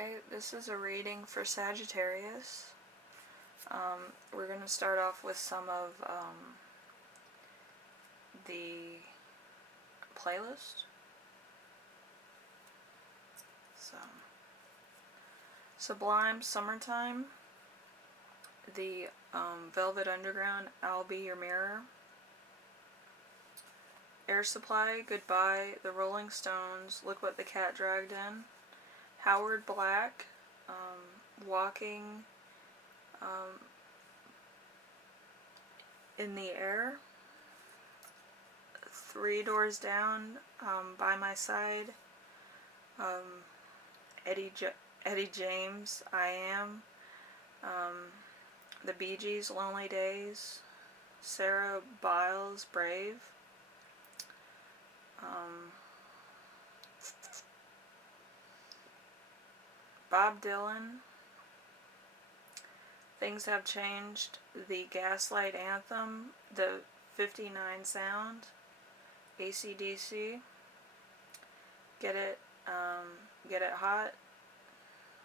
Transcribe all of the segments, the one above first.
Okay, this is a reading for Sagittarius. We're going to start off with some of the playlist. So, Sublime Summertime, the Velvet Underground, I'll Be Your Mirror, Air Supply, Goodbye, The Rolling Stones, Look What the Cat Dragged In, Howard Black, Walking in the Air, Three Doors Down, By My Side, Eddie James, I Am, the BeeGees, Lonely Days, Sara, Bareilles, Brave, Bob Dylan, Things Have Changed, the Gaslight Anthem, the 59 Sound, AC/DC, Get It Hot,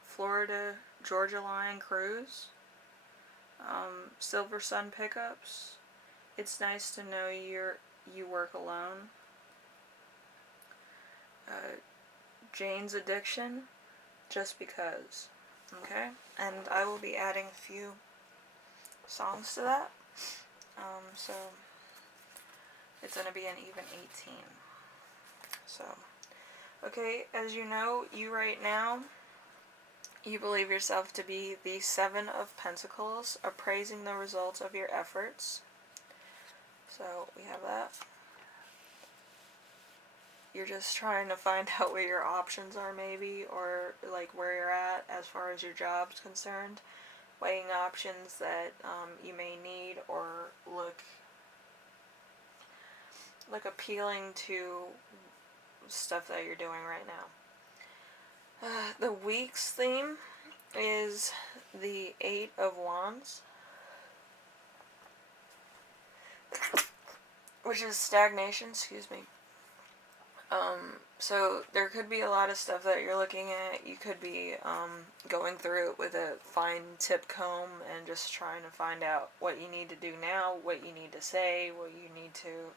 Florida Georgia Line Cruise, Silver Sun Pickups, It's Nice to Know You Work Alone, Jane's Addiction, Just Because. Okay, and I will be adding a few songs to that. So it's going to be an even 18. So, okay, as you know, you right now, you believe yourself to be the Seven of Pentacles, appraising the results of your efforts. So we have that. You're just trying to find out what your options are, maybe, or like where you're at as far as your job's concerned, weighing options that you may need or look appealing to stuff that you're doing right now. The week's theme is the Eight of Wands, which is stagnation, excuse me. So there could be a lot of stuff that you're looking at. You could be going through it with a fine tip comb and just trying to find out what you need to do now, what you need to say, what you need to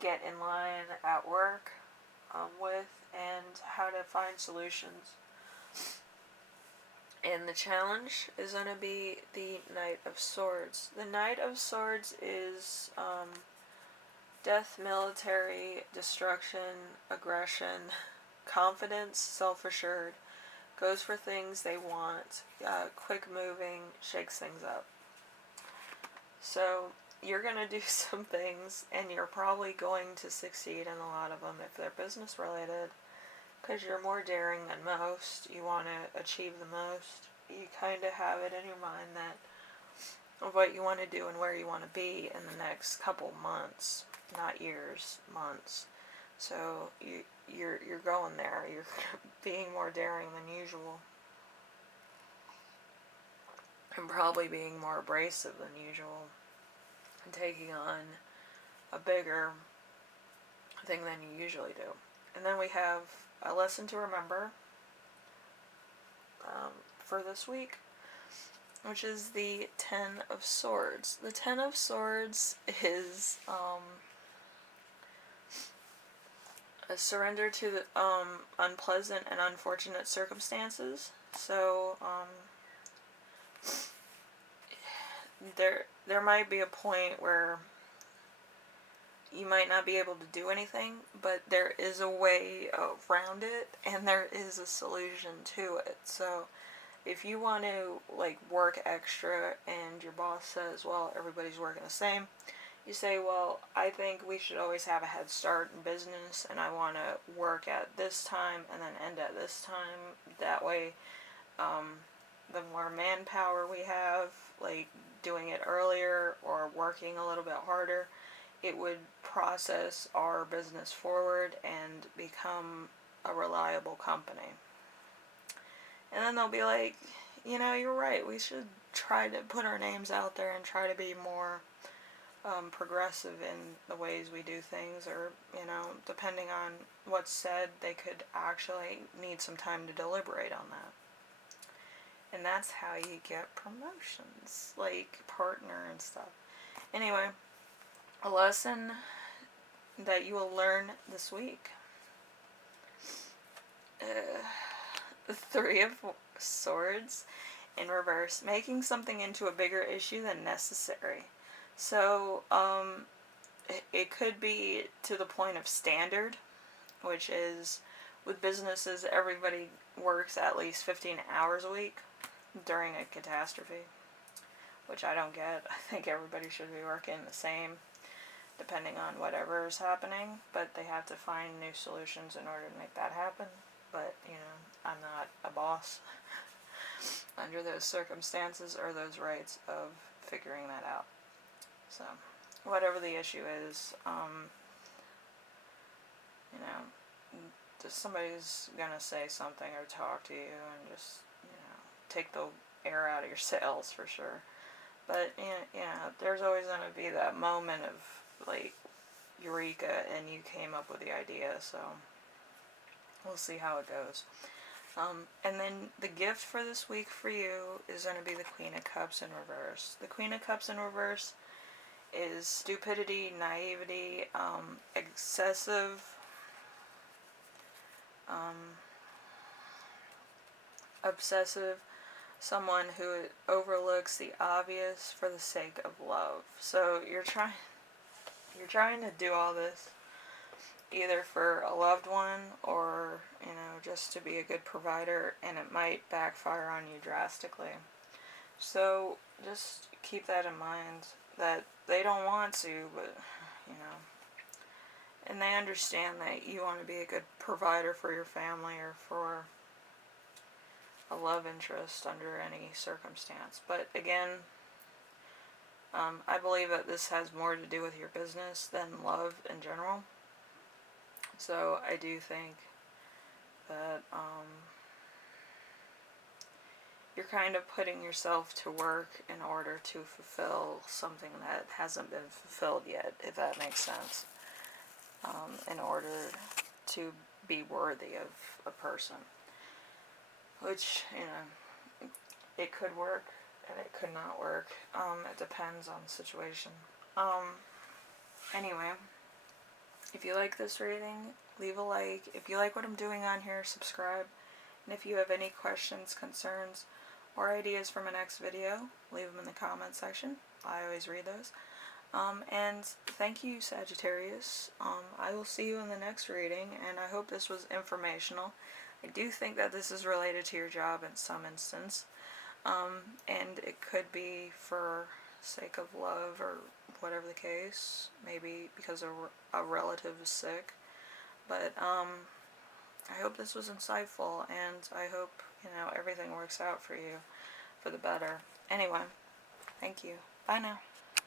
get in line at work with, and how to find solutions. And the challenge is going to be the Knight of Swords. The Knight of Swords is death, military, destruction, aggression, confidence, self-assured, goes for things they want, quick moving, shakes things up. So you're going to do some things, and you're probably going to succeed in a lot of them if they're business related, because you're more daring than most. You want to achieve the most. You kind of have it in your mind that of what you want to do and where you want to be in the next couple months. Not years, months. So you're going there. You're being more daring than usual, and probably being more abrasive than usual, and taking on a bigger thing than you usually do. And then we have a lesson to remember for this week, which is the Ten of Swords. The Ten of Swords is a surrender to the unpleasant and unfortunate circumstances. So there might be a point where you might not be able to do anything, but there is a way around it, and there is a solution to it. So if you want to work extra and your boss says, well, everybody's working the same, you say, well, I think we should always have a head start in business, and I want to work at this time and then end at this time. That way, the more manpower we have, doing it earlier or working a little bit harder, it would process our business forward and become a reliable company. And then they'll be like, you're right, we should try to put our names out there and try to be more progressive in the ways we do things, or, you know, depending on what's said, they could actually need some time to deliberate on that. And that's how you get promotions, like partner and stuff. Anyway, a lesson that you will learn this week. The Three of Swords in reverse, making something into a bigger issue than necessary. So, it could be to the point of standard, which is, with businesses, everybody works at least 15 hours a week during a catastrophe, which I don't get. I think everybody should be working the same, depending on whatever is happening, but they have to find new solutions in order to make that happen. But, you know, I'm not a boss under those circumstances or those rights of figuring that out. So, whatever the issue is, you know, just somebody's gonna say something or talk to you, and just, you know, take the air out of your sails for sure. But, you know, there's always gonna be that moment of, like, eureka, and you came up with the idea, so we'll see how it goes. And then the gift for this week for you is going to be the Queen of Cups in reverse. The Queen of Cups in reverse is stupidity, naivety, excessive, obsessive, someone who overlooks the obvious for the sake of love. So you're trying to do all this either for a loved one or, you know, just to be a good provider, and it might backfire on you drastically. So just keep that in mind, that they don't want to, but, you know, and they understand that you want to be a good provider for your family or for a love interest under any circumstance. But again, I believe that this has more to do with your business than love in general. So I do think that you're kind of putting yourself to work in order to fulfill something that hasn't been fulfilled yet, if that makes sense, in order to be worthy of a person. Which, you know, it could work and it could not work. It depends on the situation. Anyway, if you like this reading, leave a like. If you like what I'm doing on here, subscribe. And if you have any questions, concerns, or ideas for my next video, leave them in the comment section. I always read those. And thank you, Sagittarius. I will see you in the next reading, and I hope this was informational. I do think that this is related to your job in some instance. And it could be for sake of love or whatever the case, maybe because a relative is sick. But I hope this was insightful, and I hope, you know, everything works out for you for the better. Anyway, thank you. Bye now.